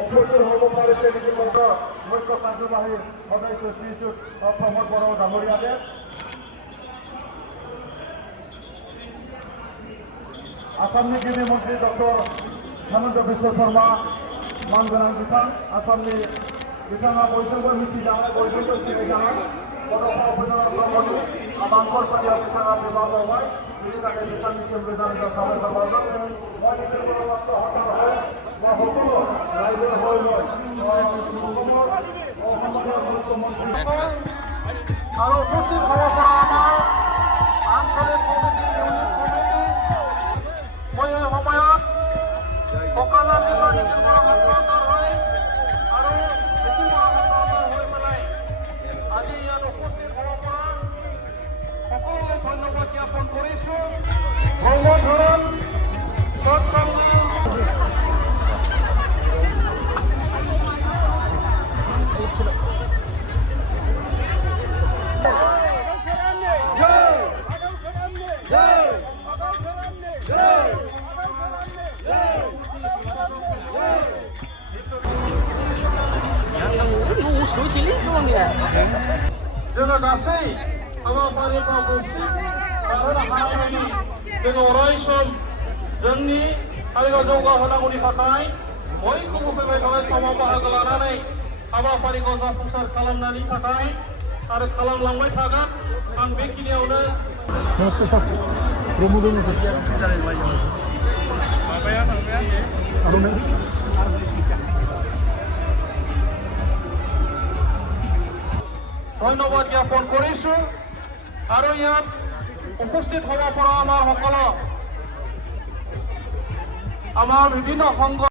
অভ্যৰ্থন হ'ব পাৰিছে মুখ্য কাৰ্যবাহী সদস্য শ্ৰীযুত প্ৰমোদ বড়ো ডাঙৰীয়াদেৱ आसामनि गिबि मन्त्रि डक्टर हेमन्त बिश्व शर्मा मानगोनां बिथां आसामनि बिथाङा बयजोंबो मिथिजानाय बयजोंबो सिनायजानाय बड'फा उपेन्द्र ब्रह्मनि आंखरसालियाव बिथाङा बिबान बावबाय बेनि थाखाय बिथांनिसिम रोजा रोजा साबायखर बावदों আৰু উপস্থিত হ'ব পৰা আমাৰ আঞ্চলিক কমিটি ইউনিট কমিটি মই এই সময়ত সকলো নিৰ্বাচিত হয় আৰু বেছি হৈ পেলাই আজি ইয়াত উপস্থিত হ'ব পৰা সকলোকে ধন্যবাদ জ্ঞাপন কৰিছোঁ। ধৰ্মধৰণ जोङो गासै हाबाफारिखौ खौसे हानायनि जोङो अराय सम जोंनि हारिखौ जौगाहोनांगौनि थाखाय बयखौबो फैबाय थानाय समाव बाहागो लानानै हाबाफारिखौ जाफुंसार खालामनायनि थाखाय आरो खालामलांबाय थागोन आं बेखिनियावनो ধন্যবাদ জ্ঞাপন কৰিছোঁ আৰু ইয়াত উপস্থিত হ'ব পৰা আমাৰ সকলো আমাৰ বিভিন্ন সংঘ